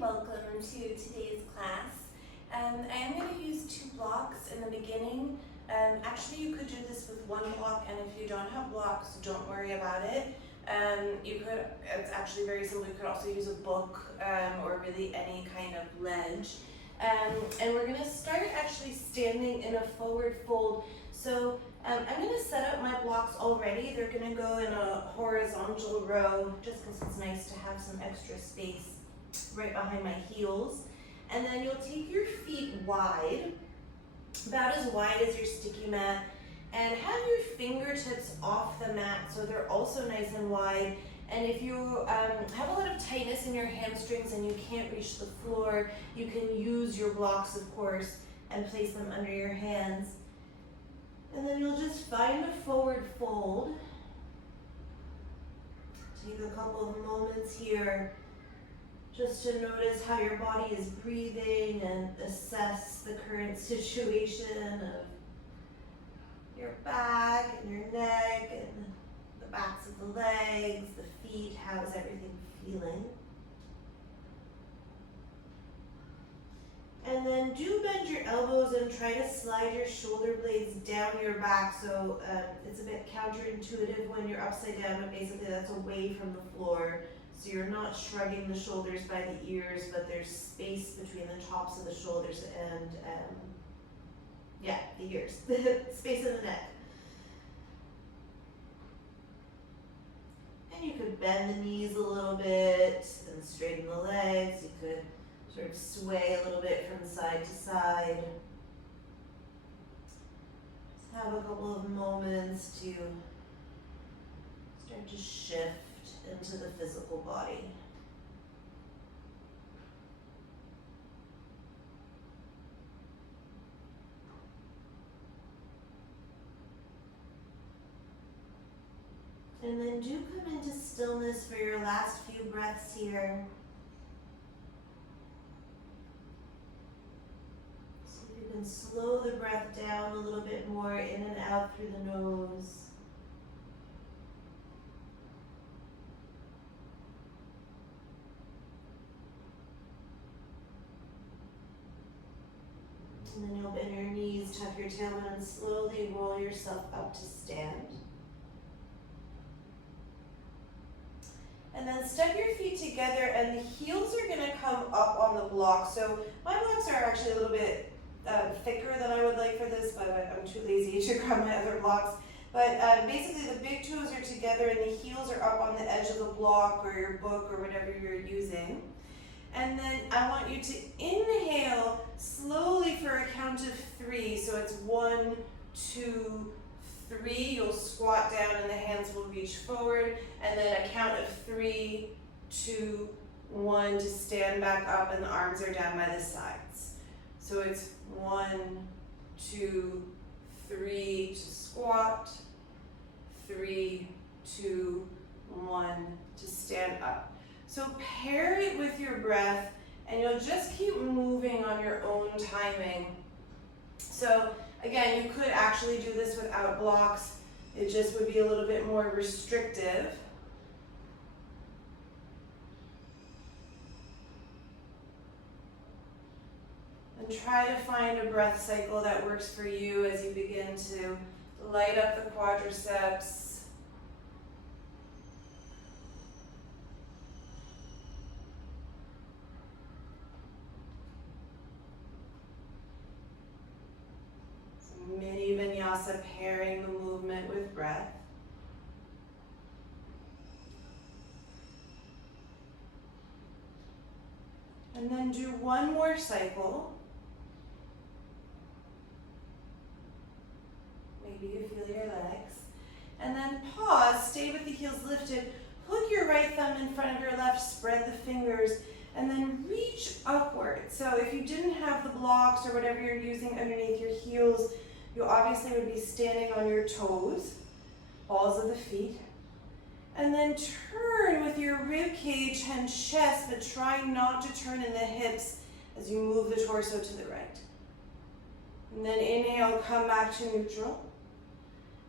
welcome to today's class. I am going to use 2 blocks in the beginning. Actually, you could do this with 1 block, and if you don't have blocks, don't worry about it. It's actually very simple. You could also use a book or really any kind of ledge. And we're going to start actually standing in a forward fold. So I'm going to set up my blocks already. They're going to go in a horizontal row just because it's nice to have some extra space right behind my heels. And then you'll take your feet wide, about as wide as your sticky mat, and have your fingertips off the mat so they're also nice and wide. And if you have a lot of tightness in your hamstrings and you can't reach the floor, you can use your blocks, of course, and place them under your hands. And then you'll just find a forward fold. Take a couple of moments here just to notice how your body is breathing and assess the current situation of your back and your neck and the backs of the legs, the feet. How is everything feeling? And then do bend your elbows and try to slide your shoulder blades down your back. So it's a bit counterintuitive when you're upside down, but basically that's away from the floor. So you're not shrugging the shoulders by the ears, but there's space between the tops of the shoulders and, the ears, space in the neck. And you could bend the knees a little bit and straighten the legs. You could sort of sway a little bit from side to side. Just have a couple of moments to start to shift into the physical body. And then do come into stillness for your last few breaths here. See if you can slow the breath down a little bit more, in and out through the nose. And then you'll bend your knees, tuck your tailbone, and slowly roll yourself up to stand. And then step your feet together, and the heels are going to come up on the block. So my blocks are actually a little bit thicker than I would like for this, but I'm too lazy to grab my other blocks. But basically the big toes are together and the heels are up on the edge of the block or your book or whatever you're using. And then I want you to inhale slowly for a count of 3. So it's 1, 2, 3. You'll squat down and the hands will reach forward. And then a count of 3, 2, 1 to stand back up, and the arms are down by the sides. So it's 1, 2, 3 to squat, 3, 2, 1 to stand up. So pair it with your breath, and you'll just keep moving on your own timing. So again, you could actually do this without blocks. It just would be a little bit more restrictive. And try to find a breath cycle that works for you as you begin to light up the quadriceps. Mini vinyasa, pairing the movement with breath. And then do 1 more cycle. Maybe you feel your legs. And then pause, stay with the heels lifted. Hook your right thumb in front of your left, spread the fingers, and then reach upward. So if you didn't have the blocks or whatever you're using underneath your heels, you obviously would be standing on your toes, balls of the feet. And then turn with your rib cage and chest, but try not to turn in the hips as you move the torso to the right. And then inhale, come back to neutral.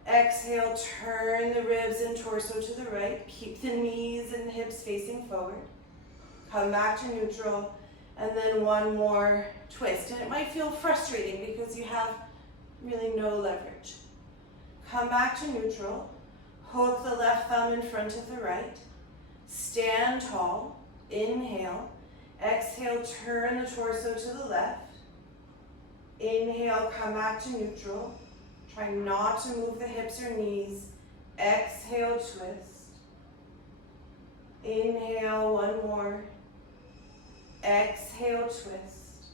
Exhale, turn the ribs and torso to the right. Keep the knees and hips facing forward. Come back to neutral. And then one more twist. And it might feel frustrating because you have really no leverage. Come back to neutral. Hook the left thumb in front of the right. Stand tall. Inhale. Exhale, turn the torso to the left. Inhale, come back to neutral. Try not to move the hips or knees. Exhale, twist. Inhale, one more. Exhale, twist.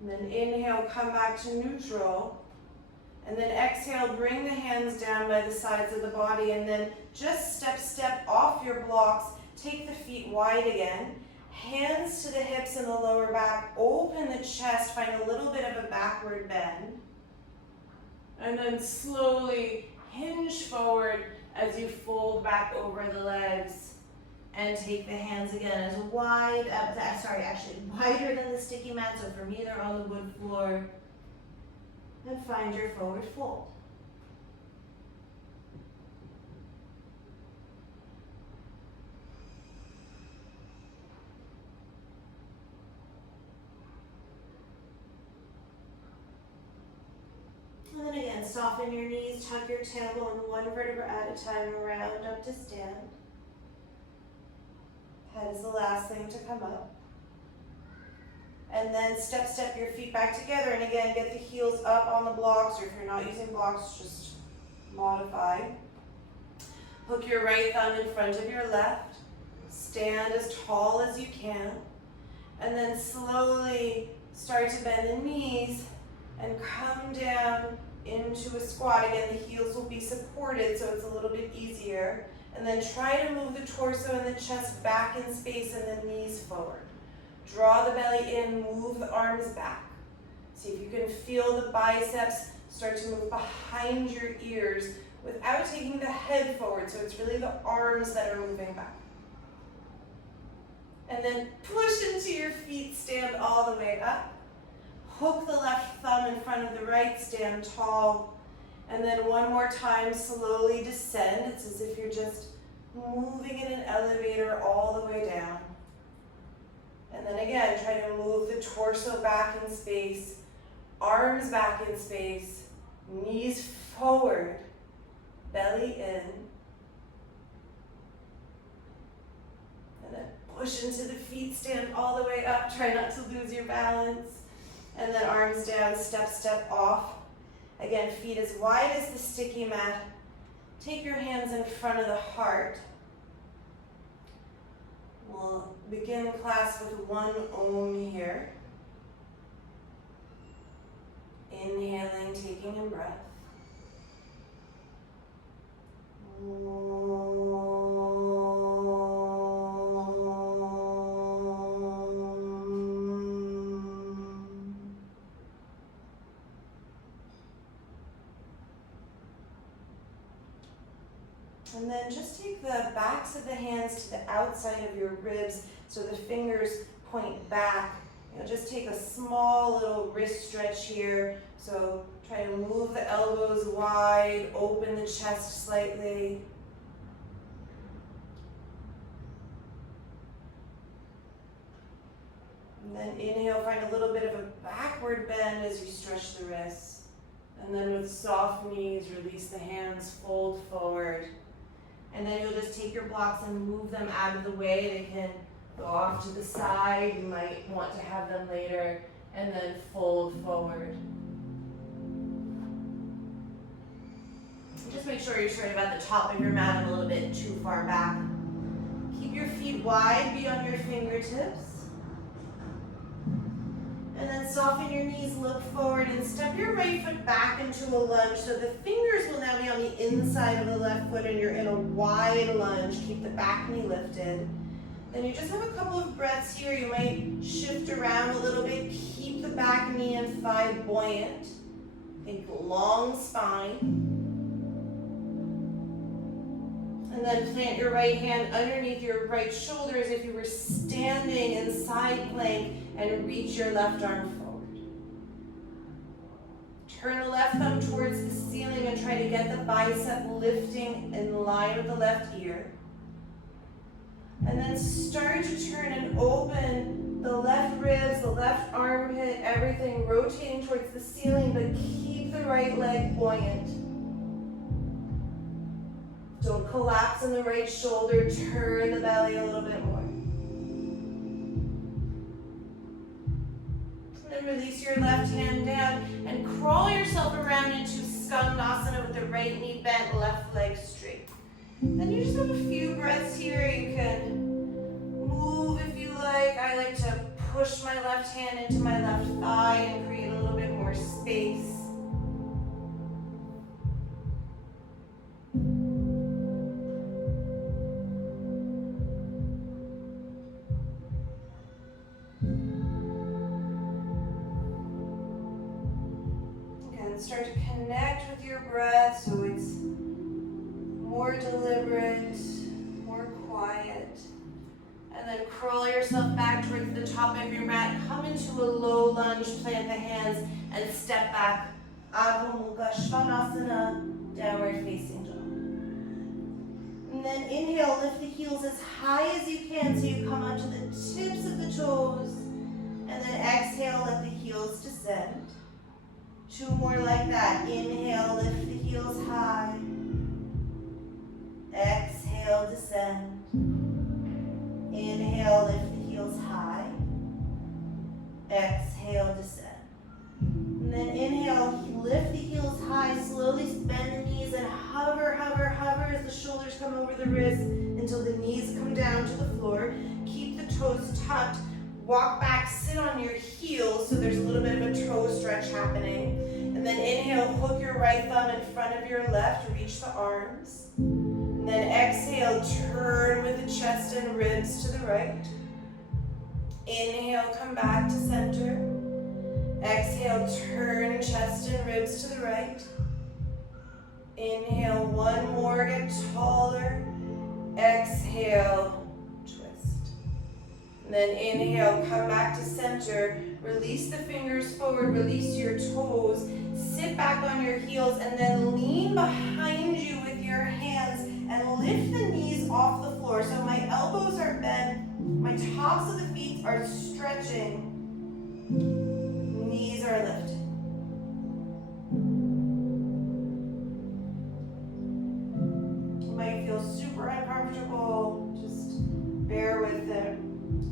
And then inhale, come back to neutral. And then exhale, bring the hands down by the sides of the body, and then just step off your blocks. Take the feet wide again. Hands to the hips and the lower back. Open the chest, find a little bit of a backward bend. And then slowly hinge forward as you fold back over the legs. And take the hands again as wide, actually wider than the sticky mat. So for me, they're on the wood floor. And find your forward fold. And then again, soften your knees, tuck your tailbone one vertebra at a time, round up to stand. Head is the last thing to come up. And then step your feet back together. And again, get the heels up on the blocks, or if you're not using blocks, just modify. Hook your right thumb in front of your left. Stand as tall as you can. And then slowly start to bend the knees and come down into a squat. Again, the heels will be supported, so it's a little bit easier. And then try to move the torso and the chest back in space and the knees forward. Draw the belly in, move the arms back. See if you can feel the biceps start to move behind your ears without taking the head forward. So it's really the arms that are moving back. And then push into your feet, stand all the way up. Hook the left thumb in front of the right, stand tall. And then one more time, slowly descend. It's as if you're just moving in an elevator all the way down. And then again, try to move the torso back in space, arms back in space, knees forward, belly in. And then push into the feet, stand all the way up, try not to lose your balance. And then arms down, step off. Again, feet as wide as the sticky mat. Take your hands in front of the heart. We'll begin class with one Om here. Inhaling, taking in breath. And then just take the backs of the hands to the outside of your ribs so the fingers point back. Just take a small little wrist stretch here. So try to move the elbows wide, open the chest slightly. And then inhale, find a little bit of a backward bend as you stretch the wrists. And then with soft knees, release the hands, fold forward. And then you'll just take your blocks and move them out of the way. They can go off to the side. You might want to have them later. And then fold forward. Just make sure you're sort of at the top of your mat and a little bit too far back. Keep your feet wide, be on your fingertips. And then soften your knees, look forward, and step your right foot back into a lunge. So the fingers will now be on the inside of the left foot, and you're in a wide lunge. Keep the back knee lifted. Then you just have a couple of breaths here. You might shift around a little bit. Keep the back knee and thigh buoyant. Think long spine. And then plant your right hand underneath your right shoulder as if you were standing in side plank, and reach your left arm forward. Turn the left thumb towards the ceiling and try to get the bicep lifting in line with the left ear. And then start to turn and open The left ribs, the left armpit, everything rotating towards the ceiling, but keep the right leg buoyant. Don't collapse in the right shoulder, turn the belly a little bit more. And then release your left hand down and crawl yourself around into Skandasana with the right knee bent, left leg straight. Then you just have a few breaths here. You can move if you like. I like to push my left hand into my left thigh and create a little bit more space. Again, start to connect with your breath so it's more deliberate, more quiet. And then crawl yourself back towards the top of your mat. Come into a low lunge, plant the hands, and step back. Adho Mukha Svanasana, downward facing dog. And then inhale, lift the heels as high as you can so you come onto the tips of the toes. And then exhale, let the heels descend. 2 more like that. Inhale, lift the heels high. Exhale, descend. Inhale, lift the heels high. Exhale, descend. And then inhale, lift the heels high, slowly bend the knees and hover, hover, hover as the shoulders come over the wrists until the knees come down to the floor. Keep the toes tucked. Walk back, sit on your heels so there's a little bit of a toe stretch happening. And then inhale, hook your right thumb in front of your left, reach the arms. And then exhale, turn with the chest and ribs to the right. Inhale, come back to center. Exhale, turn chest and ribs to the right. Inhale, 1 more, get taller. Exhale, twist. And then inhale, come back to center. Release the fingers forward, release your toes. Sit back on your heels and then lean behind you with your hands and lift the knees off the floor. So my elbows are bent, my tops of the feet are stretching, knees are lifted. You might feel super uncomfortable, just bear with it.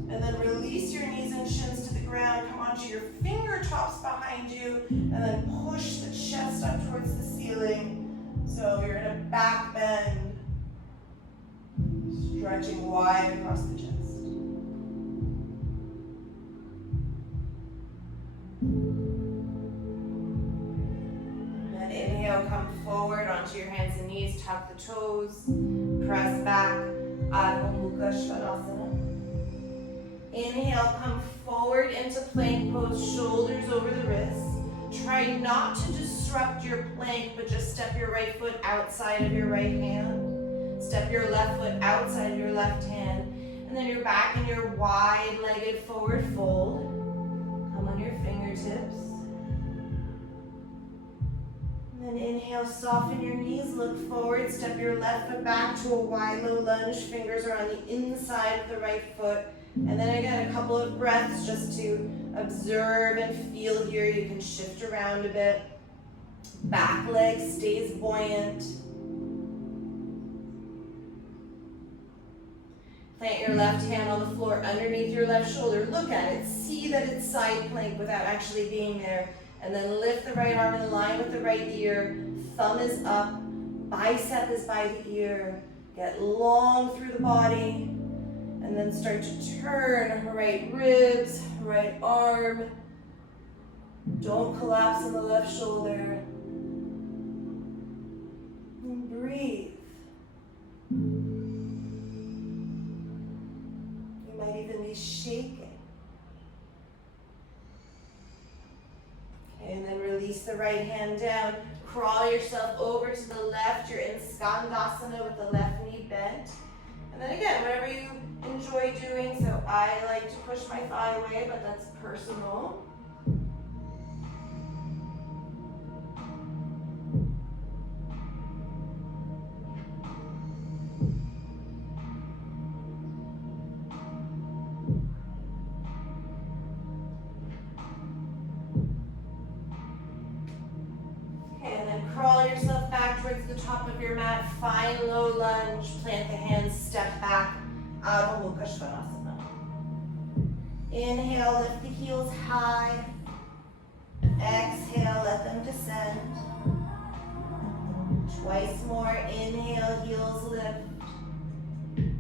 And then release your knees and shins to the ground, come onto your fingertips behind you, and then push the chest up towards the ceiling. So you're in a back bend, stretching wide across the chest. And then inhale, come forward onto your hands and knees, tuck the toes, press back, Adho Mukha Svanasana. Inhale, come forward into plank pose, shoulders over the wrists. Try not to disrupt your plank, but just step your right foot outside of your right hand. Step your left foot outside of your left hand. And then you're back in your wide-legged forward fold. Come on your fingertips. And then inhale, soften your knees, look forward, step your left foot back to a wide low lunge. Fingers are on the inside of the right foot. And then again, a couple of breaths just to observe and feel here. You can shift around a bit. Back leg stays buoyant. Plant your left hand on the floor underneath your left shoulder. Look at it. See that it's side plank without actually being there. And then lift the right arm in line with the right ear. Thumb is up. Bicep is by the ear. Get long through the body. And then start to turn right ribs, right arm. Don't collapse in the left shoulder. And breathe. You might even be shaking. Okay, and then release the right hand down. Crawl yourself over to the left. You're in Skandasana with the left knee bent. And then again, whatever you enjoy doing. So I like to push my thigh away, but that's personal. crawl yourself back towards the top of your mat. Find low lunge. Plant the hands. Step back. Adho Mukha Svanasana. Inhale, lift the heels high. Exhale, let them descend. Twice more. Inhale, heels lift.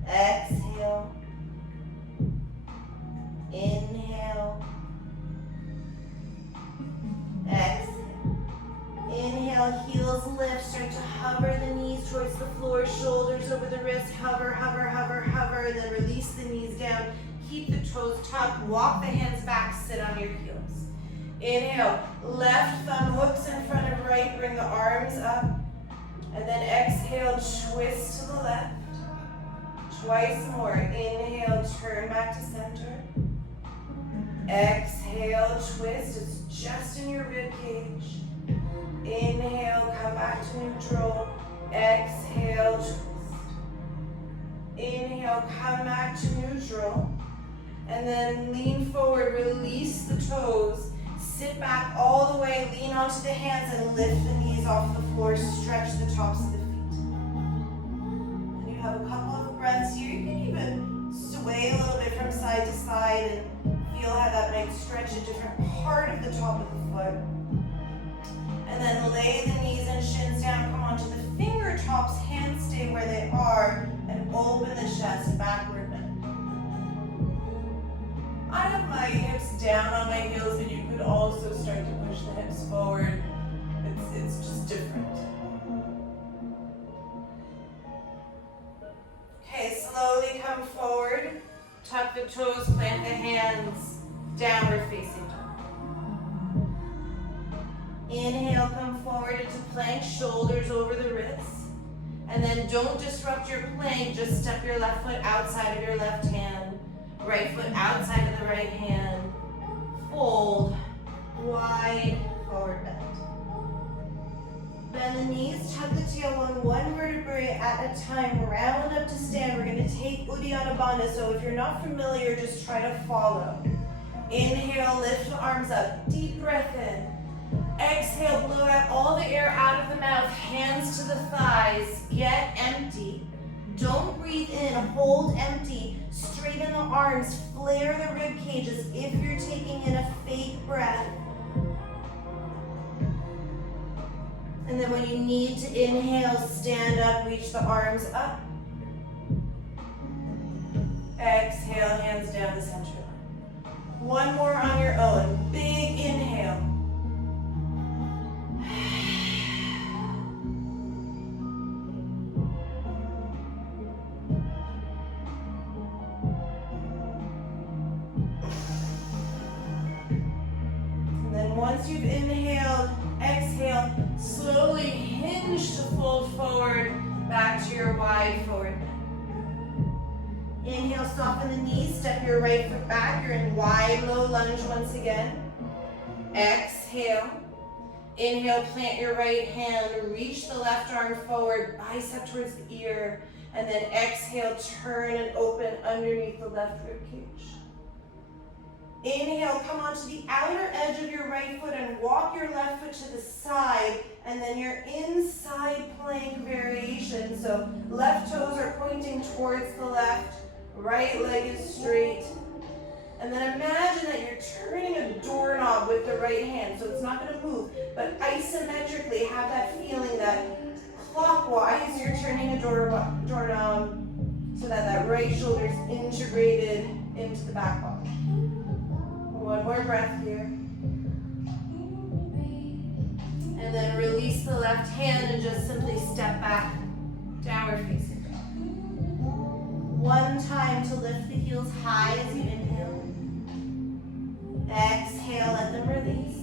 Exhale. Inhale. Exhale. Inhale, heels lift. Start to hover the knees towards the floor, shoulders over the wrists. Hover, hover, hover, hover. Then release the knees down. Keep the toes tucked. Walk the hands back. Sit on your heels. Inhale, left thumb hooks in front of right. Bring the arms up. And then exhale, twist to the left. Twice more. Inhale, turn back to center. Exhale, twist. It's just in your rib cage. Inhale, come back to neutral. Exhale, twist. Inhale, come back to neutral. And then lean forward, release the toes. Sit back all the way, lean onto the hands and lift the knees off the floor. Stretch the tops of the feet. And you have a couple of breaths here. You can even sway a little bit from side to side and feel how that might stretch a different part of the top of the foot. And then lay the knees and shins down. Come onto the finger tops. Hands stay where they are. And open the chest, backward bend. I have my hips down on my heels, and you could also start to push the hips forward. It's just different. Okay, slowly come forward. Tuck the toes, plant the hands, downward facing dog. Inhale, come forward into plank, shoulders over the wrists. And then don't disrupt your plank, just step your left foot outside of your left hand. Right foot outside of the right hand. Fold, wide, forward bend. Bend the knees, tuck the tailbone one vertebrae at a time. Round up to stand. We're going to take Uddiyana Bandha. So if you're not familiar, just try to follow. Inhale, lift the arms up. Deep breath in. Exhale, blow out all the air out of the mouth. Hands to the thighs. Get empty. Don't breathe in, hold empty. Straighten the arms, flare the rib cage as if you're taking in a fake breath. And then when you need to inhale, stand up, reach the arms up. Exhale, hands down the center line. One more on your own. Big inhale. Once you've inhaled, exhale, slowly hinge to fold forward, back to your wide forward bend. Inhale, soften the knees, step your right foot back, you're in wide low lunge once again. Exhale. Inhale, plant your right hand, reach the left arm forward, bicep towards the ear, and then exhale, turn and open underneath the left rib cage. Inhale, come onto the outer edge of your right foot and walk your left foot to the side, and then your inside plank variation. So left toes are pointing towards the left, right leg is straight. And then imagine that you're turning a doorknob with the right hand. So it's not going to move, but isometrically have that feeling that clockwise you're turning a doorknob so that that right shoulder is integrated into the back body. One more breath here. And then release the left hand and just simply step back, downward facing dog. One time to lift the heels high as you inhale. Exhale, let them release.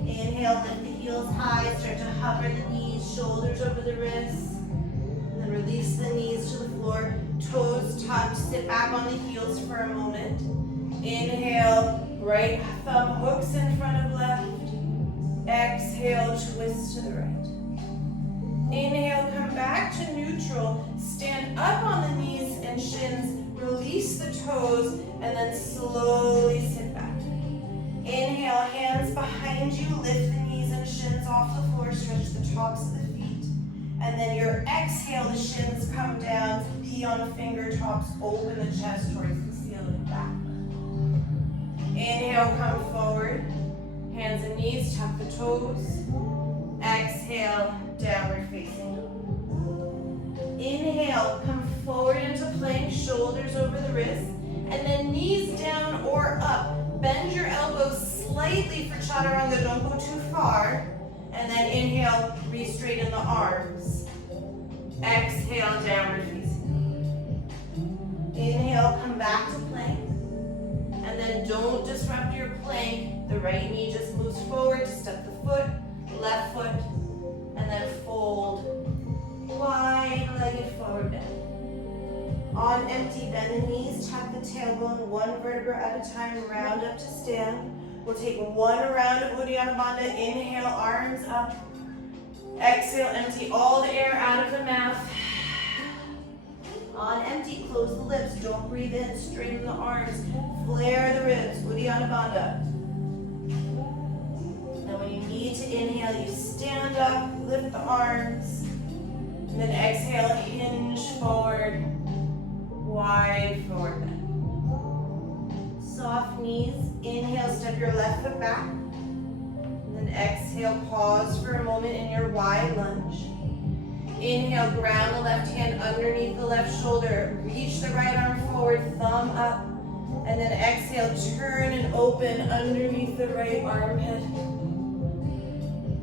Inhale, lift the heels high, start to hover the knees, shoulders over the wrists. And then release the knees to the floor, toes tucked, sit back on the heels for a moment. Inhale, right thumb hooks in front of left. Exhale, twist to the right. Inhale, come back to neutral. Stand up on the knees and shins. Release the toes and then slowly sit back. Inhale, hands behind you. Lift the knees and the shins off the floor, stretch the tops of the feet. And then your exhale, the shins come down, be on the fingertips, open the chest towards the ceiling, back. Inhale, come forward. Hands and knees, tuck the toes. Exhale, downward facing dog. Inhale, come forward into plank, shoulders over the wrists, and then knees down or up. Bend your elbows slightly for chaturanga, don't go too far. And then inhale, re-straighten the arms. Exhale, downward facing dog. Inhale, come back to plank. And then don't disrupt your plank. The right knee just moves forward to step the foot, left foot, and then fold. Wide-legged forward bend. On empty, bend the knees, tuck the tailbone, one vertebra at a time, round up to stand. We'll take one round of Uddiyana Bandha. Inhale, arms up. Exhale, empty all the air out of the mouth. On empty, close the lips. Don't breathe in, straighten the arms. Flare the ribs, Uddiyana Bandha. Now when you need to inhale, you stand up, lift the arms. And then exhale, hinge forward, wide forward bend. Soft knees. Inhale, step your left foot back. And then exhale, pause for a moment in your wide lunge. Inhale, ground the left hand underneath the left shoulder. Reach the right arm forward, thumb up. And then exhale, turn and open underneath the right armpit.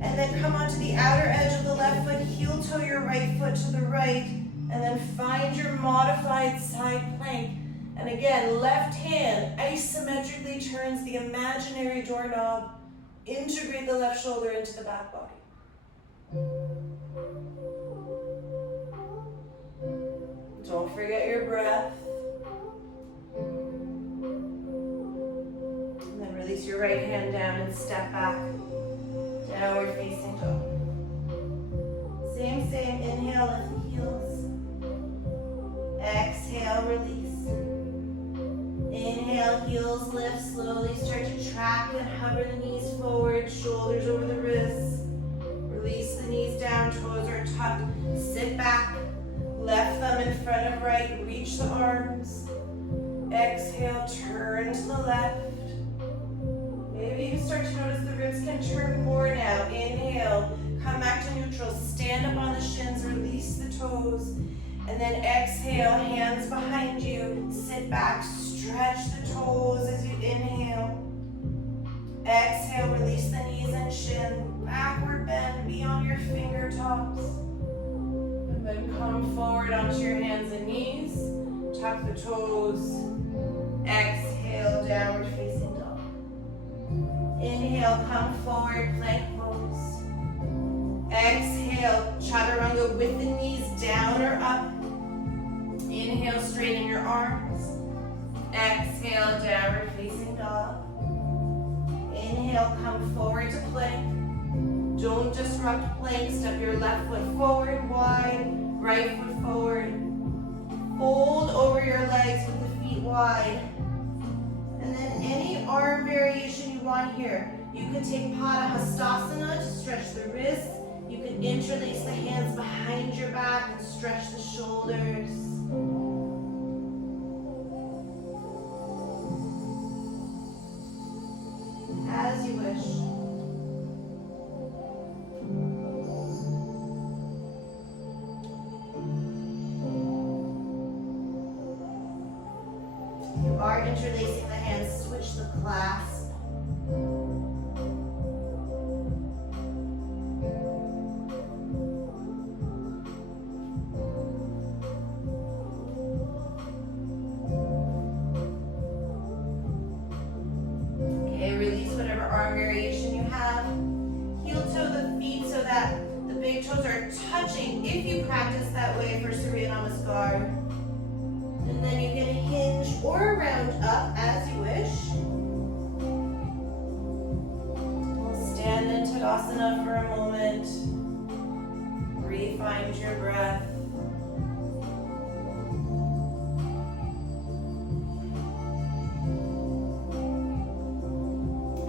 And then come onto the outer edge of the left foot, heel toe your right foot to the right, and then find your modified side plank. And again, left hand isometrically turns the imaginary doorknob. Integrate the left shoulder into the back body. Don't forget your breath. And then release your right hand down and step back. Downward facing dog. Same. Inhale, lift the heels. Exhale, release. Inhale, heels lift. Slowly start to track and hover the knees forward, shoulders over the wrists. Release the knees down, toes are tucked. Sit back. Left thumb in front of right. Reach the arms. Exhale, turn to the left. Maybe you start to notice the ribs can turn more now. Inhale, come back to neutral. Stand up on the shins, release the toes. And then exhale, hands behind you. Sit back, stretch the toes as you inhale. Exhale, release the knees and shin. Backward bend, be on your fingertips. And then come forward onto your hands and knees. Tuck the toes. Exhale, downward facing dog. Inhale, come forward, plank pose. Exhale, chaturanga with the knees down or up. Inhale, straighten your arms. Exhale, downward facing dog. Inhale, come forward to plank. Don't disrupt plank. Step your left foot forward, wide, right foot forward. Fold over your legs with the feet wide. And then any arm variation you want here. You can take Padahastasana to stretch the wrists. You can interlace the hands behind your back and stretch the shoulders. As you wish. You are interlacing the hands, switch the clasp. Okay, release whatever arm variation you have. Heel toe the feet so that the big toes are touching if you practice that way for Surya Namaskar. And then you can hinge or round up as you wish. We'll stand in Tadasana for a moment. Re-find your breath.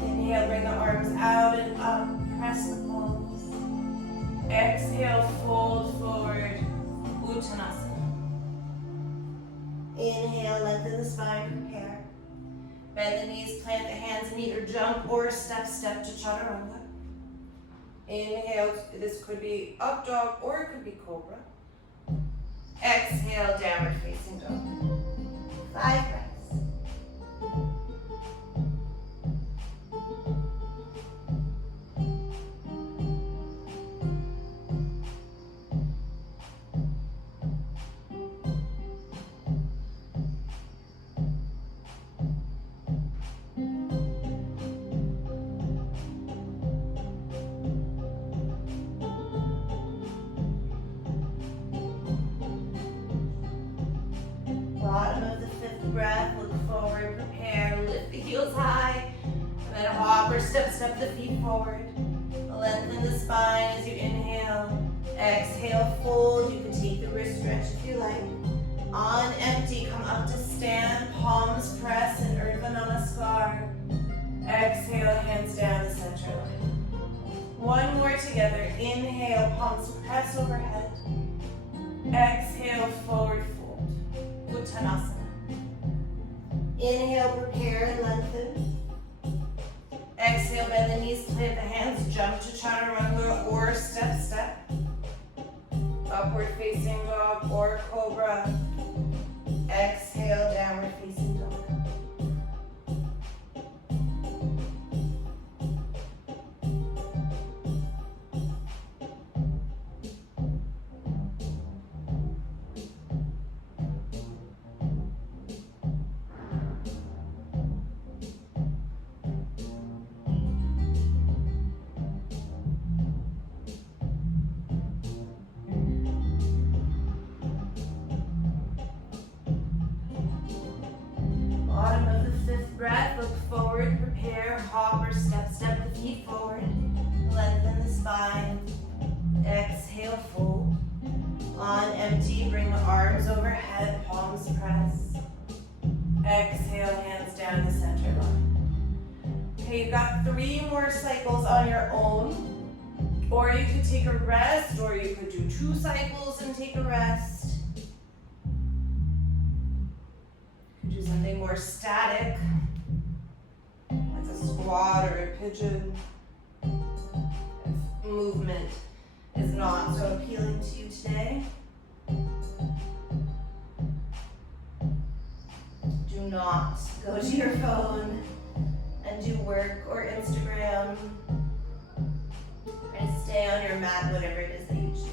Inhale, bring the arms out and up. Press the Exhale, fold forward, Uttanasana. Inhale, lengthen the spine, prepare. Bend the knees, plant the hands, and either jump or step to chaturanga. Inhale, this could be up dog or it could be cobra. Exhale, downward facing dog. 5 breaths. Bottom of the 5th breath, look forward, prepare, lift the heels high, and then hop or step the feet forward. Lengthen the spine as you inhale. Exhale, fold. You can take the wrist stretch if you like. On empty, come up to stand, palms press in Urdhva Namaskar. Exhale, hands down the center line. One more together. Inhale, palms press overhead. Exhale, forward fold. Uttanasana. Inhale, prepare and lengthen. Exhale, bend the knees, plant the hands, jump to chaturanga or step. Upward facing dog or cobra. Exhale, downward facing dog. Bottom of the 5th breath, look forward, prepare, hop or step the feet forward. Lengthen the spine. Exhale, fold. On empty, bring the arms overhead, palms press. Exhale, hands down the center line. Okay, you've got 3 more cycles on your own. Or you could take a rest, or you could do 2 cycles and take a rest. Do something more static, like a squat or a pigeon. If movement is not so appealing to you today, do not go to your phone and do work or Instagram. And stay on your mat, whatever it is that you choose.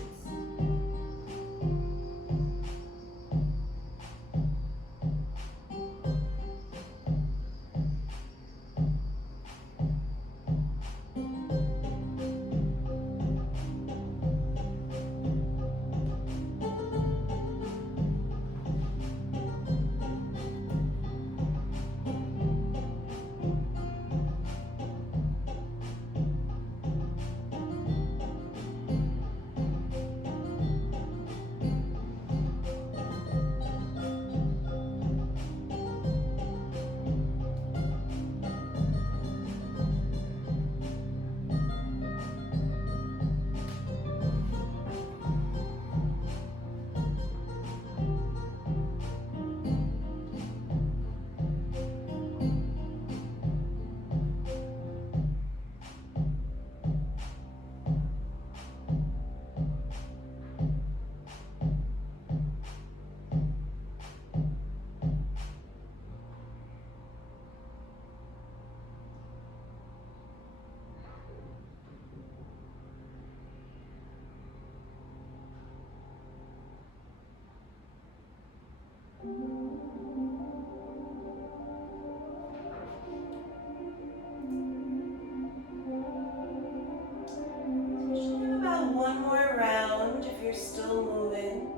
One more round if you're still moving.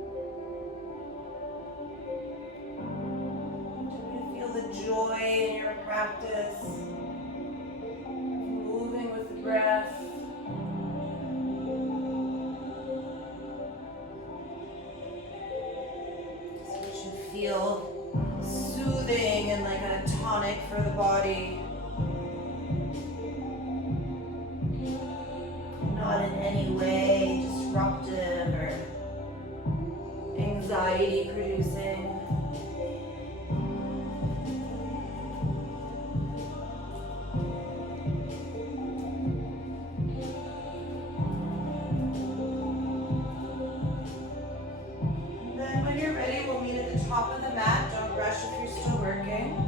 Do you feel the joy in your practice? Moving with the breath. So it should feel soothing and like a tonic for the body. Not in any way disruptive. anxiety producing. Then when you're ready, we'll meet at the top of the mat. Don't rush if you're still working.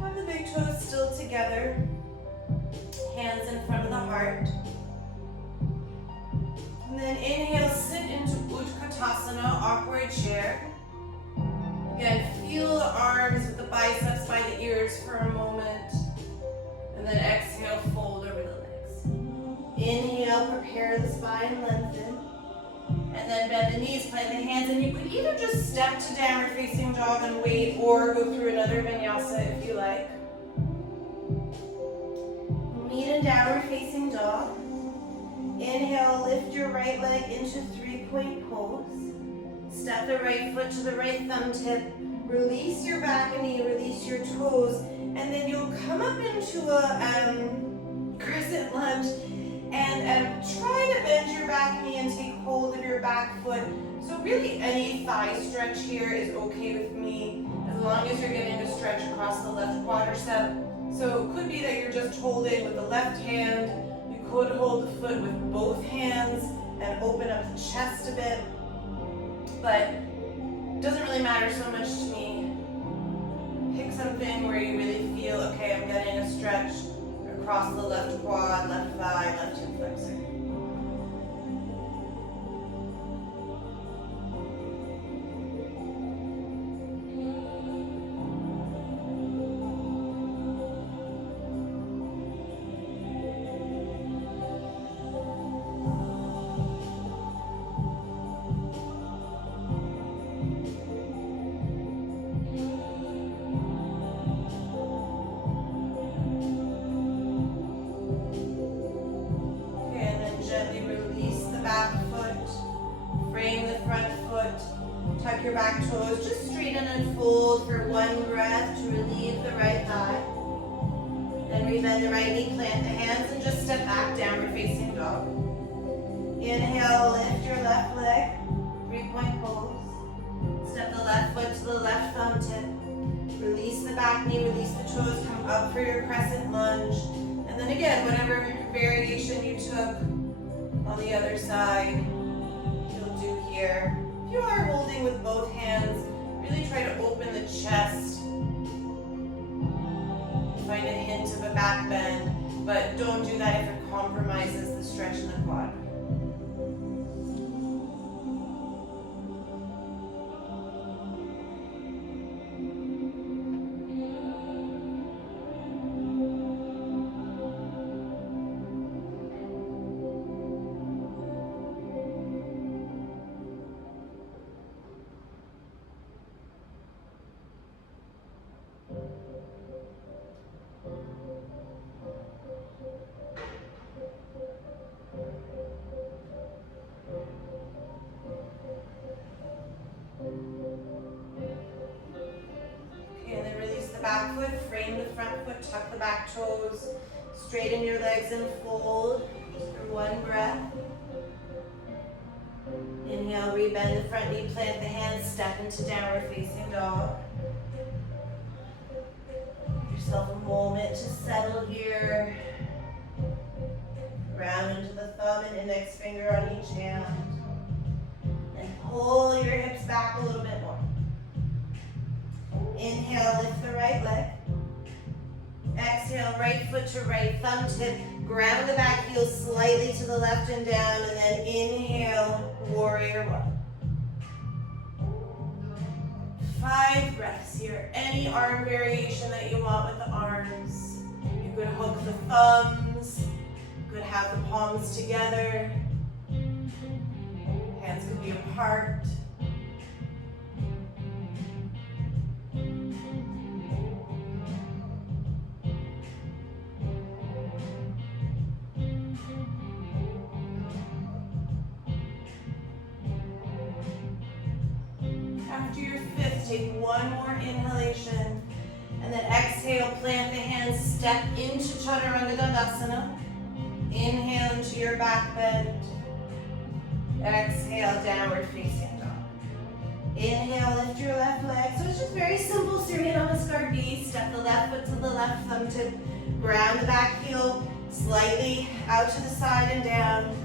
Have the big toes still together. Hands in front of the heart. And then inhale, sit into Utkatasana, awkward chair. Again, feel the arms with the biceps by the ears for a moment. And then exhale, fold over the legs. Inhale, prepare the spine, lengthen. And then bend the knees, plant the hands, and you could either just step to downward facing dog and wait, or go through another vinyasa if you like. Meet in downward facing dog. Inhale, lift your right leg into 3-point pose. Step the right foot to the right thumb tip. Release your back knee, release your toes, and then you'll come up into a crescent lunge and try to bend your back knee and take hold of your back foot. So really any thigh stretch here is okay with me, as long as you're getting a stretch across the left quadricep. So it could be that you're just holding with the left hand. You could hold the foot with both hands and open up the chest a bit. But it doesn't really matter so much to me. Pick something where you really feel, okay, I'm getting a stretch across the left quad, left thigh, left hip flexor. Tuck your back toes, just straighten and fold for one breath to relieve the right thigh. Then rebend the right knee, plant the hands, and just step back, downward facing dog. Inhale, lift your left leg, 3-point pose. Step the left foot to the left thumb tip. Release the back knee, release the toes, come up for your crescent lunge. And then again, whatever variation you took on the other side, you'll do here. If you are holding with both hands, really try to open the chest. Find a hint of a back bend, but don't do that if it compromises the stretch in the quad. Back foot, frame the front foot, tuck the back toes, straighten your legs and fold just for one breath. Inhale, rebend the front knee, plant the hands, step into downward facing dog. Give yourself a moment to settle here. Round into the thumb and index finger on each hand. And pull your hips back a little bit more. Inhale, lift the right leg. Exhale, right foot to right thumb tip. Ground the back heel slightly to the left and down, and then inhale, warrior one. 5 breaths here. Any arm variation that you want with the arms. You could hook the thumbs. You could have the palms together. Hands could be apart. After your 5th, take one more inhalation And then exhale, plant the hands, step into Chaturanga Dandasana. Inhale into your back bend. Exhale, downward facing dog. Inhale, lift your left leg. So it's just very simple. Surya Namaskar B. Step the left foot to the left, thumb to ground the back heel slightly out to the side and down.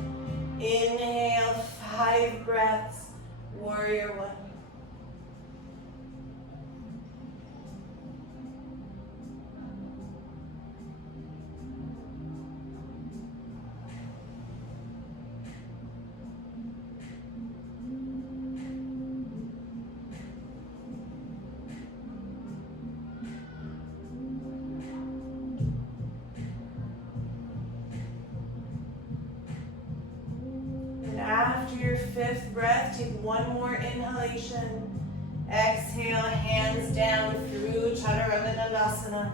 Inhale, 5 breaths. Warrior 1. After your 5th breath, take one more inhalation. Exhale, hands down through Chaturanga Dandasana.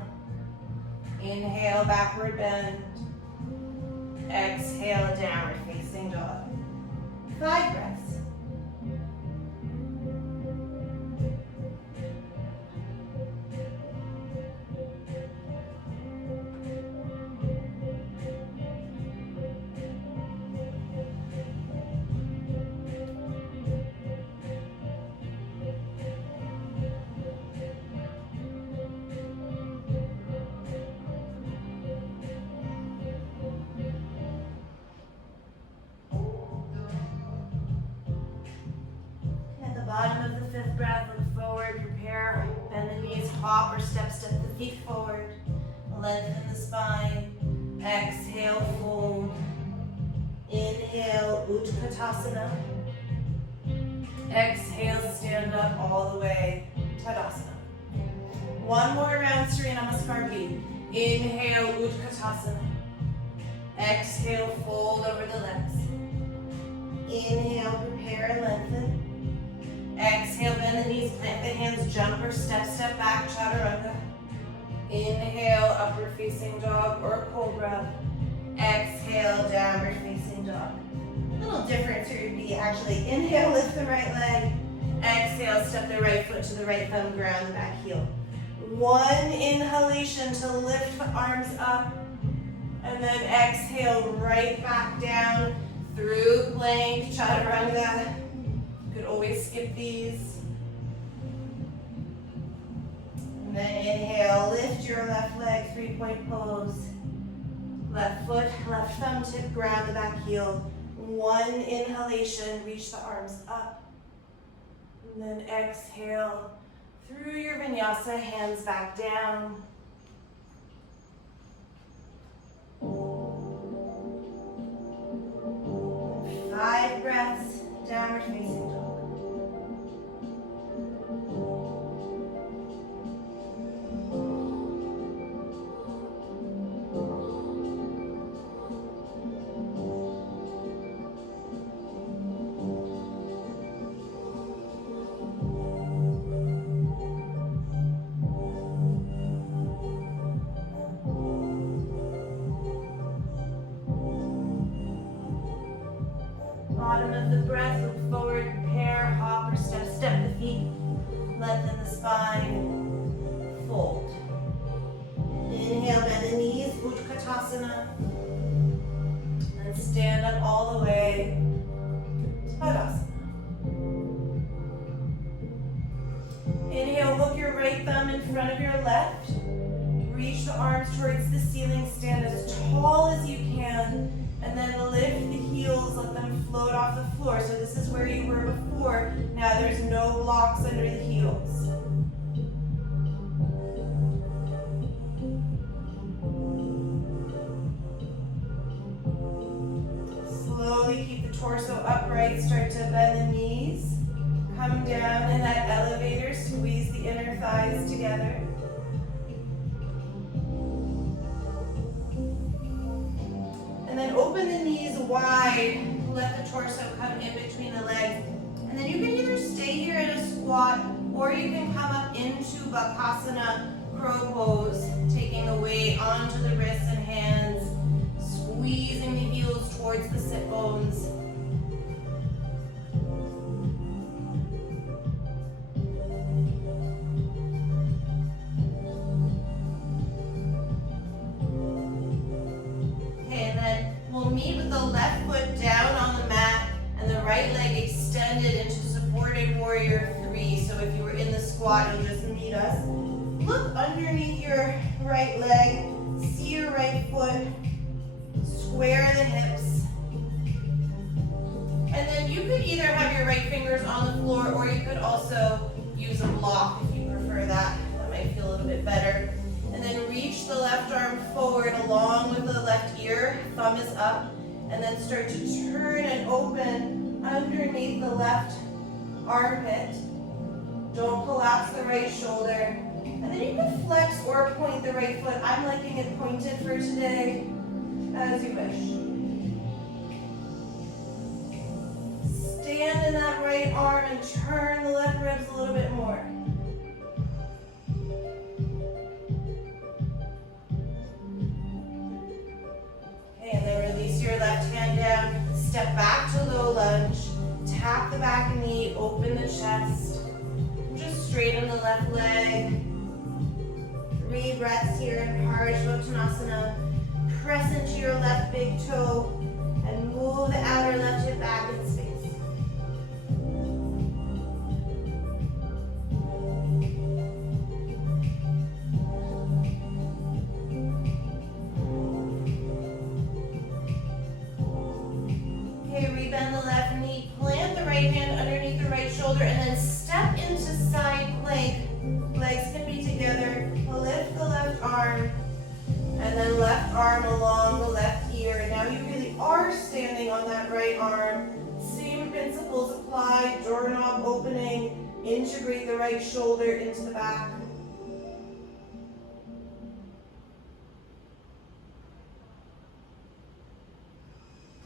Inhale, backward bend. Exhale, downward facing dog. 5 breaths. Bottom of the 5th breath, look forward, prepare, bend the knees, hop or step the feet forward, lengthen the spine, exhale, fold, inhale, Utkatasana, exhale, stand up all the way, Tadasana. One more round, Surya Namaskar B. Inhale, Utkatasana, exhale, fold over the legs, inhale, prepare and lengthen. Exhale, bend the knees, plant the hands, jump or step back, Chaturanga. Inhale, upward facing dog or cobra. Exhale, downward facing dog. A little difference here would be actually inhale, lift the right leg. Exhale, step the right foot to the right thumb, ground the back heel. One inhalation to lift the arms up. And then exhale, right back down through plank, Chaturanga. Could always skip these. And then inhale, lift your left leg, 3-point pose. Left foot, left thumb tip, ground the back heel. One inhalation, reach the arms up. And then exhale, through your vinyasa, hands back down. Five breaths, downward facing dog. Bottom of the breath, look forward, prepare, hop or step the feet, lengthen the spine, fold. Inhale, bend the knees, Utkatasana, and stand up all the way, Tadasana. Inhale, hook your right thumb in front of your left, reach the arms towards the ceiling, stand as tall as you can, and then lift the heels, let them float off the floor. So this is where you were before. Now there's no blocks under the heels. Slowly keep the torso upright, start to bend the knees. Come down in that elevator, squeeze the inner thighs together. And then open the knees wide, let the torso come in between the legs. And then you can either stay here in a squat, or you can come up into Bakasana, crow pose, taking the weight onto the wrists and hands, squeezing the heels towards the sit bones. squat, you'll just meet us. Look underneath your right leg, see your right foot, square the hips. And then you could either have your right fingers on the floor, or you could also use a block if you prefer that. That might feel a little bit better. And then reach the left arm forward along with the left ear, thumb is up, and then start to turn and open underneath the left armpit. Don't collapse the right shoulder. And then you can flex or point the right foot. I'm liking it pointed for today, as you wish. Stand in that right arm and turn the left ribs a little bit more. Okay, and then release your left hand down. Step back to low lunge. Tap the back knee, open the chest. Just straighten the left leg. 3 breaths here in Parsvottanasana. Press into your left big toe and move the outer left hip back in space. Okay, rebend the left knee, plant the right hand underneath the right shoulder, and then step into side plank. Legs can be together. Lift the left arm, and then left arm along the left ear. Now you really are standing on that right arm. Same principles apply. Doorknob opening. Integrate the right shoulder into the back.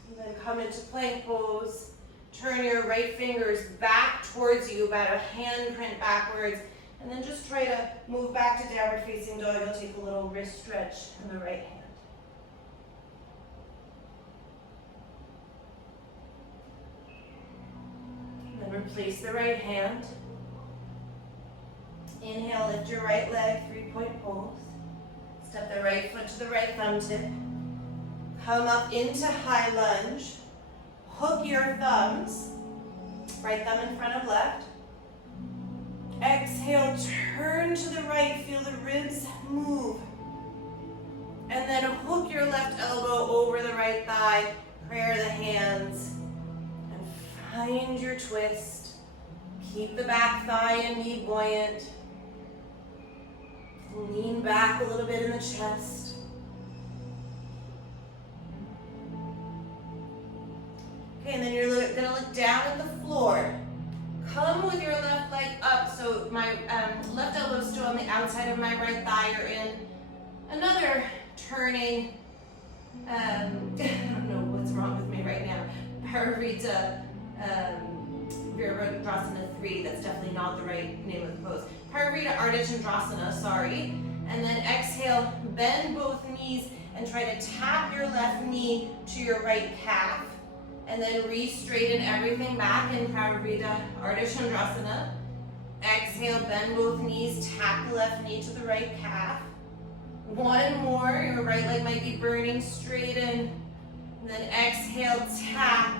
And then come into plank pose. Turn your right fingers back towards you, about a handprint backwards. And then just try to move back to downward facing dog. You'll take a little wrist stretch in the right hand. And then replace the right hand. Inhale, lift your right leg, 3-point pose. Step the right foot to the right thumb tip. Come up into high lunge. Hook your thumbs. Right thumb in front of left. Exhale, turn to the right, feel the ribs move. And then hook your left elbow over the right thigh, prayer the hands, and find your twist. Keep the back thigh and knee buoyant. Lean back a little bit in the chest. Okay, and then you're gonna look down at the floor. Come with your left leg up, so my left elbow is still on the outside of my right thigh. You're in another turning, I don't know what's wrong with me right now, Parivrita Virabhadrasana 3, that's definitely not the right name of the pose. Parivrita Ardha sorry. And then exhale, bend both knees and try to tap your left knee to your right calf. And then re-straighten everything back in Parivrita Ardha. Exhale, bend both knees, tap the left knee to the right calf. One more, your right leg might be burning, straighten. And then exhale, tap,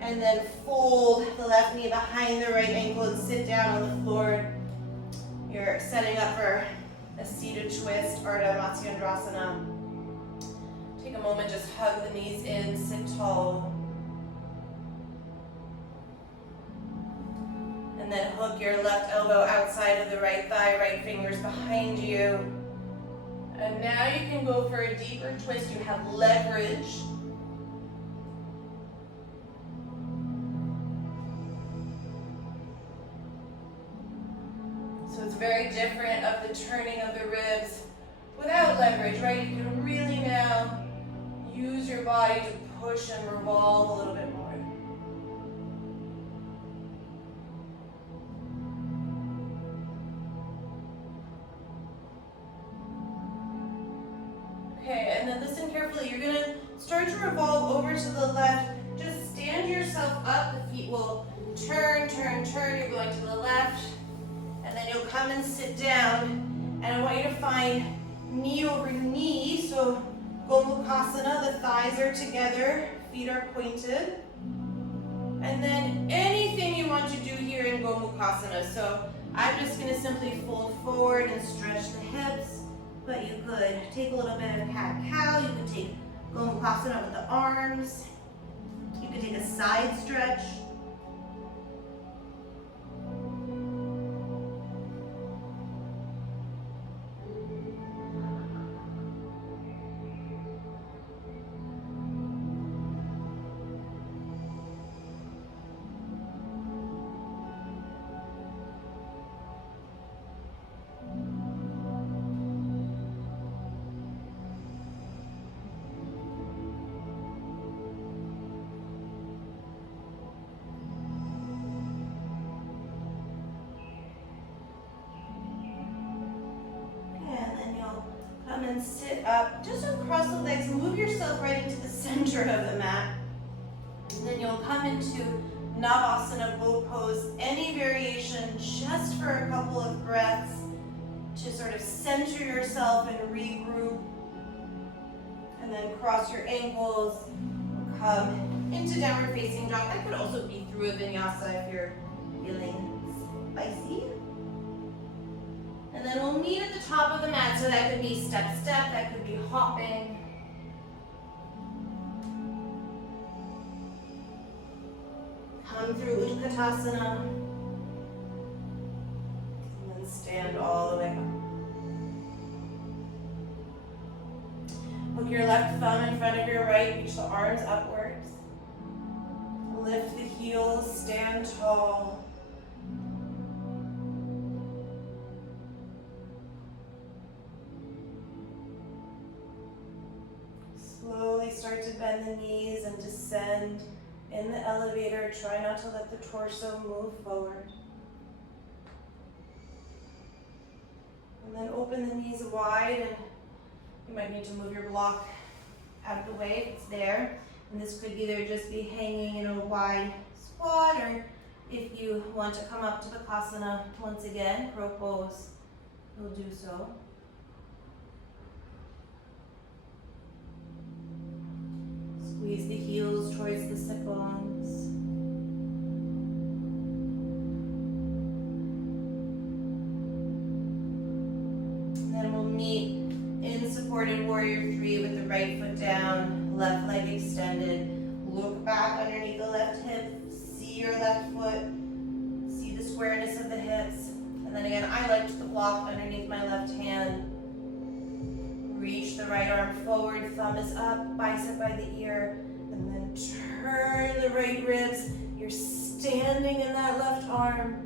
and then fold the left knee behind the right ankle and sit down on the floor. You're setting up for a seated twist, Ardha Matsyendrasana. Take a moment, just hug the knees in, sit tall. And then hook your left elbow outside of the right thigh, right fingers behind you. And now you can go for a deeper twist. You have leverage. So it's very different of the turning of the ribs without leverage, right? You can really now use your body to push and revolve a little bit more. Okay, and then listen carefully. You're gonna start to revolve over to the left. Just stand yourself up. The feet will turn, turn, turn. You're going to the left. And then you'll come and sit down. And I want you to find knee over knee. So Gomukhasana, the thighs are together, feet are pointed. And then anything you want to do here in Gomukhasana. So I'm just going to simply fold forward and stretch the hips, but you could take a little bit of cat-cow, you could take Gomukhasana with the arms, you could take a side stretch. And sit up, just uncross the legs, move yourself right into the center of the mat. And then you'll come into Navasana boat pose, any variation just for a couple of breaths to sort of center yourself and regroup. And then cross your ankles, come into downward facing dog. That could also be through a vinyasa if you're feeling spicy. And then we'll meet at the top of the mat, so that could be step, step, that could be hopping. Come through Utkatasana. And then stand all the way up. Hook your left thumb in front of your right, reach the arms upwards. Lift the heels, stand tall. Slowly start to bend the knees and descend in the elevator. Try not to let the torso move forward. And then open the knees wide, and you might need to move your block out of the way if it's there. And this could either just be hanging in a wide squat, or if you want to come up to Bakasana once again, crow pose, you'll do so. Squeeze the heels towards the sit bones. And then we'll meet in supported warrior 3 with the right foot down, left leg extended. Look back underneath the left hip, see your left foot, see the squareness of the hips. And then again, I like the block underneath my left hand. Reach the right arm forward, thumb is up, bicep by the ear, and then turn the right ribs. You're standing in that left arm.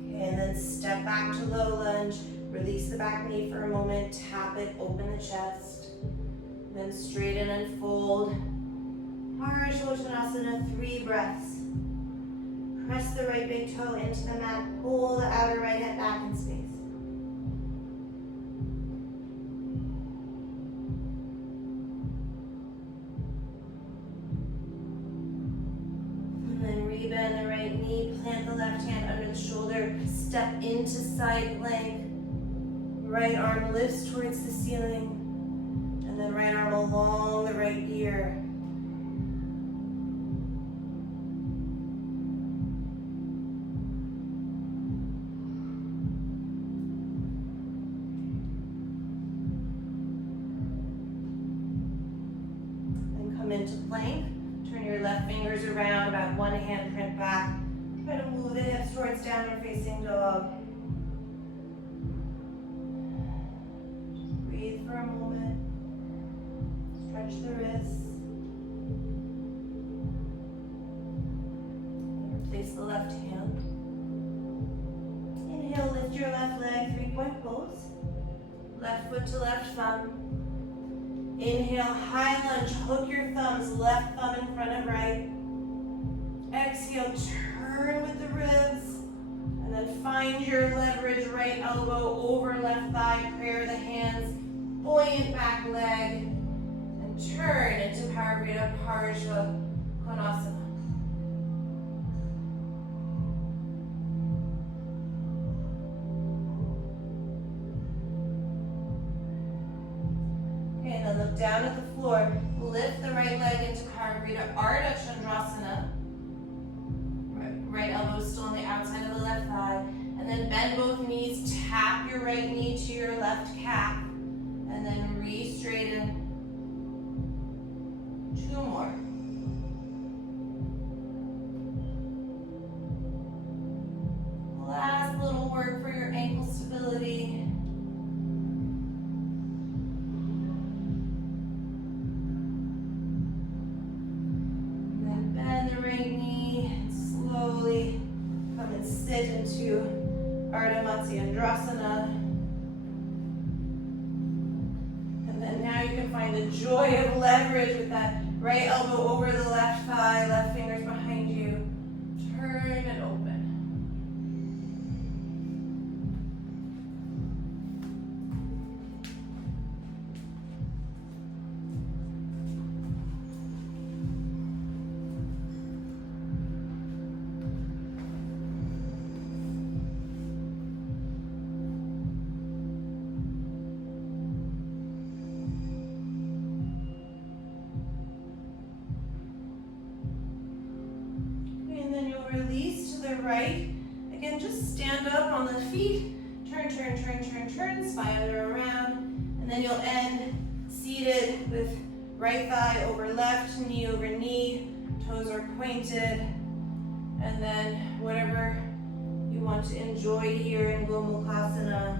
Okay, and then step back to low lunge, release the back knee for a moment, tap it, open the chest. Then straighten and fold. Parashottanasana, 3 breaths. Press the right big toe into the mat. Pull the outer right hip back in space. And then rebend the right knee. Plant the left hand under the shoulder. Step into side plank. Right arm lifts towards the ceiling. And then right arm along the right ear. Then come into plank. Turn your left fingers around, about 1 hand print back. Try to move the hips towards downward facing dog. Just breathe for a moment. Stretch the wrists. Replace the left hand. Inhale, lift your left leg, 3-point pose. Left foot to left thumb. Inhale, high lunge, hook your thumbs, left thumb in front of right. Exhale, turn with the ribs. And then find your leverage, right elbow over left thigh, prayer the hands, buoyant back leg. Turn into Parivrtta Parashottanasana. look down at the floor. Lift the right leg into Karagruta Ardha Chandrasana. Right elbow is still on the outside of the left thigh. And then bend both knees, tap your right knee to your left calf. And then re-straighten. 2 more. Last little work for your ankle stability. And then bend the right knee and slowly come and sit into Ardha Matsyendrasana. And then now you can find the joy of leverage with that right elbow over the left thigh, left fingers behind you. Turn it open. Release to the right. Again, just stand up on the feet. Turn, turn, turn, turn, turn. Spiral around. And then you'll end seated with right thigh over left, knee over knee. Toes are pointed. And then whatever you want to enjoy here in Gomukhasana.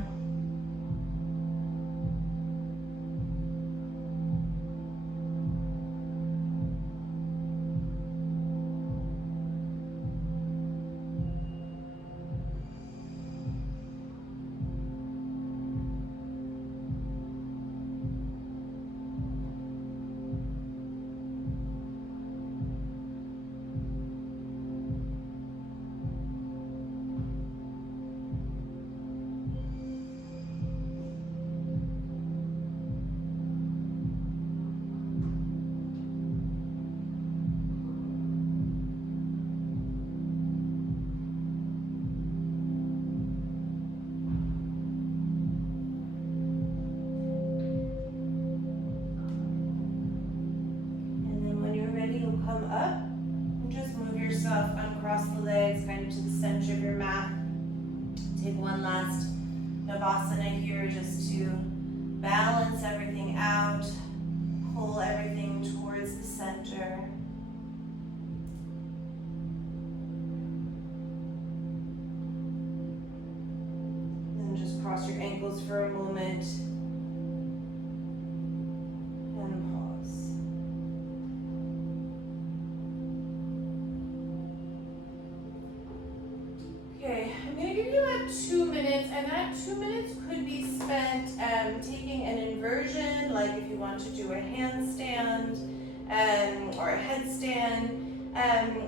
Uncross the legs, kind of to the center of your mat. Take one last Navasana here just to balance everything out, pull everything towards the center. And just cross your ankles for a moment. Okay, I'm going to give you about 2 minutes, and that 2 minutes could be spent taking an inversion, like if you want to do a handstand or a headstand.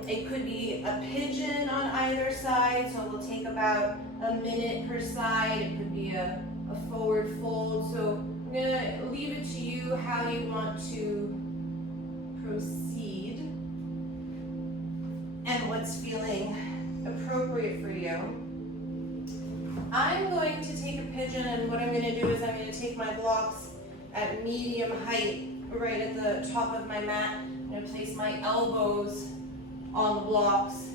It could be a pigeon on either side, so it will take about a minute per side. It could be a forward fold. So I'm going to leave it to you how you want to proceed and what's feeling appropriate for you. I'm going to take a pigeon, and what I'm going to do is I'm going to take my blocks at medium height right at the top of my mat. I'm going to place my elbows on the blocks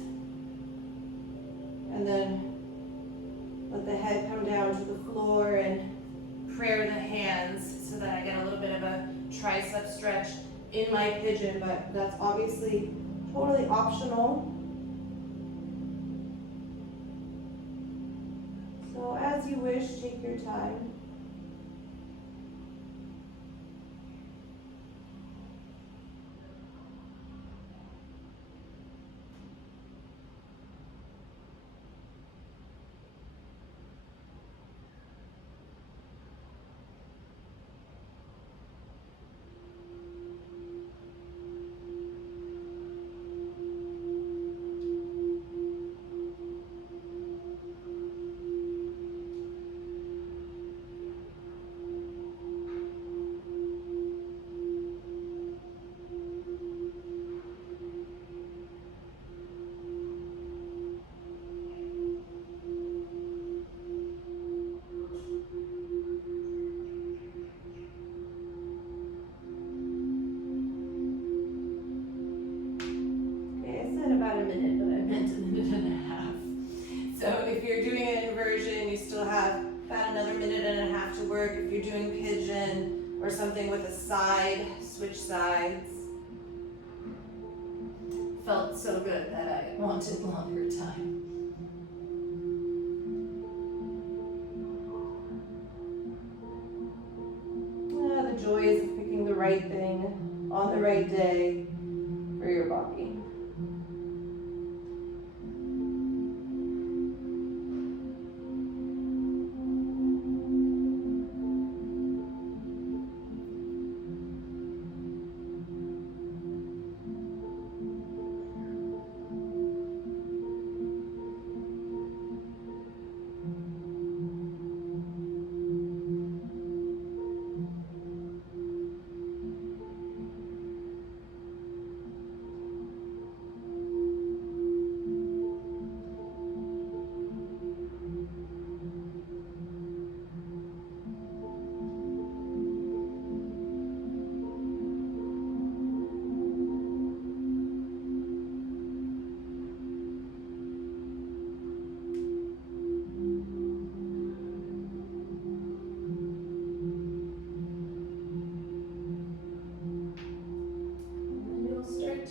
and then let the head come down to the floor and prayer the hands so that I get a little bit of a tricep stretch in my pigeon, but that's obviously totally optional. So as you wish, take your time. version, you still have about another minute and a half to work. If you're doing pigeon or something with a side, switch sides. Felt so good that I wanted longer time. The joys of picking the right thing on the right day for your body.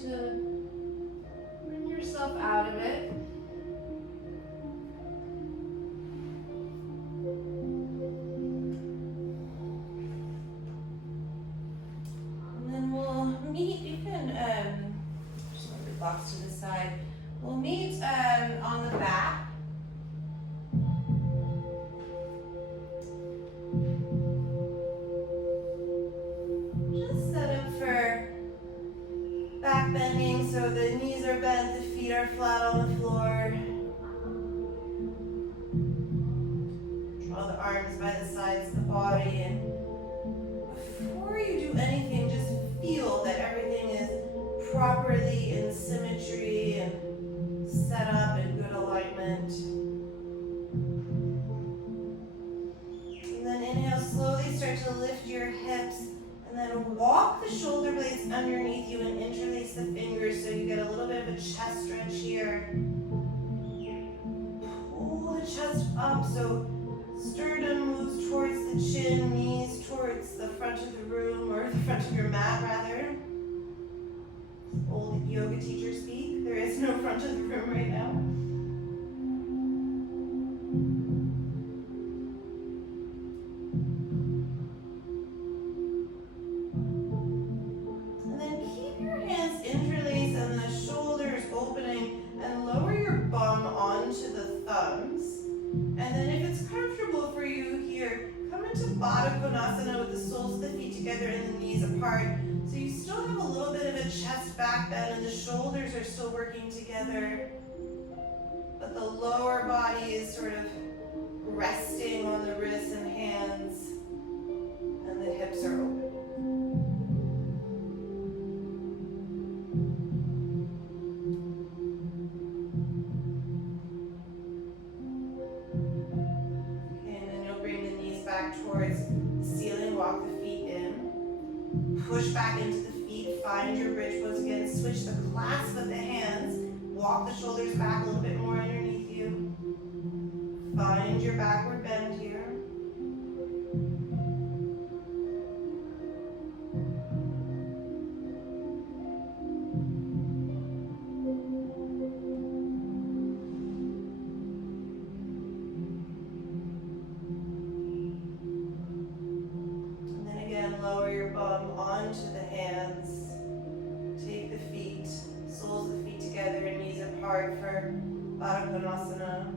To bring yourself out of it. And then we'll meet, you can just move the box to the side. We'll meet on the back. Just set up for back bending, so the knees are bent, the feet are flat on the floor. Draw the arms by the sides of the body, and before you do anything, just feel that everything is properly in symmetry and set up in good alignment. And then inhale, slowly start to lift your hips. And then walk the shoulder blades underneath you and interlace the fingers so you get a little bit of a chest stretch here. Pull the chest up so sternum moves towards the chin, knees towards the front of the room, or the front of your mat rather. Old yoga teacher speak. There is no front of the room right now. With the soles of the feet together and the knees apart. So you still have a little bit of a chest back bend and the shoulders are still working together. But the lower body is sort of resting on the wrists and hands. And the hips are open. Okay, and then you'll bring the knees back towards ceiling, walk the feet in, push back into the feet, find your bridge pose again, switch the clasp of the hands, walk the shoulders back a little bit more underneath you, find your backward bend here. Lower your bum onto the hands. Take the feet, soles of the feet together and knees apart for Baddha Konasana.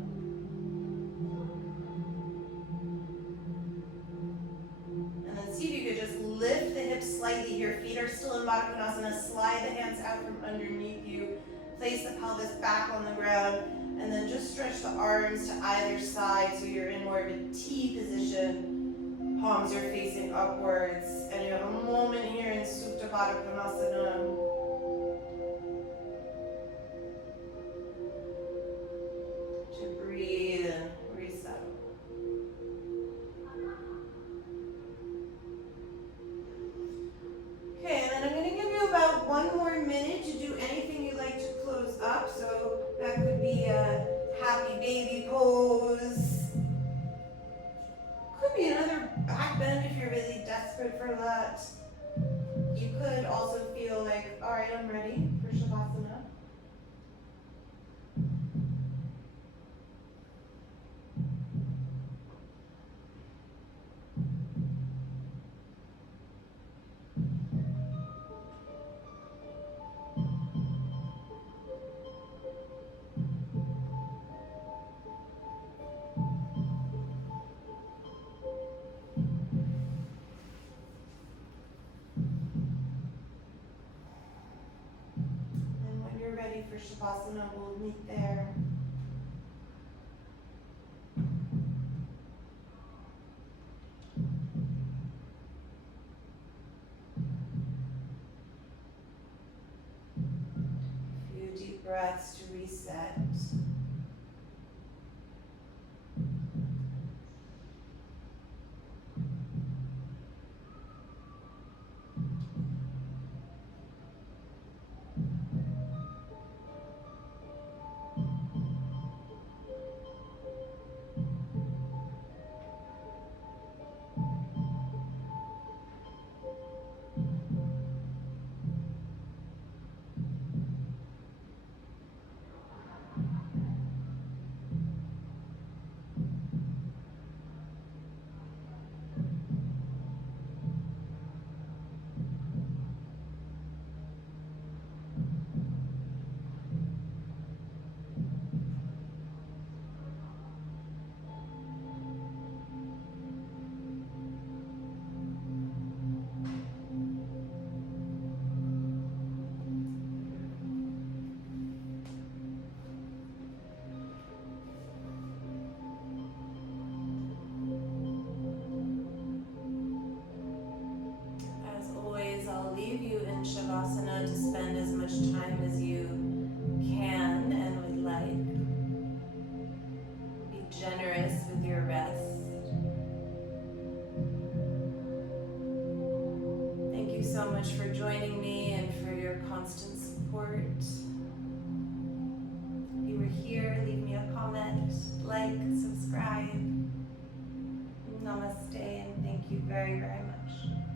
And then see if you could just lift the hips slightly. Your feet are still in Baddha Konasana. Slide the hands out from underneath you. Place the pelvis back on the ground. And then just stretch the arms to either side so you're in more of a T position. Palms are facing upwards, and you have a moment here in Supta Baddha Konasana. To breathe and reset. Okay, and then I'm going to give you about 1 more minute to do anything you like to close up. So that could be a happy baby pose. Shavasana, we'll meet there. A few deep breaths to reset. Shavasana to spend as much time as you can and would like. Be generous with your rest. Thank you so much for joining me and for your constant support. If you were here, leave me a comment, like, subscribe. Namaste, and thank you very, very much.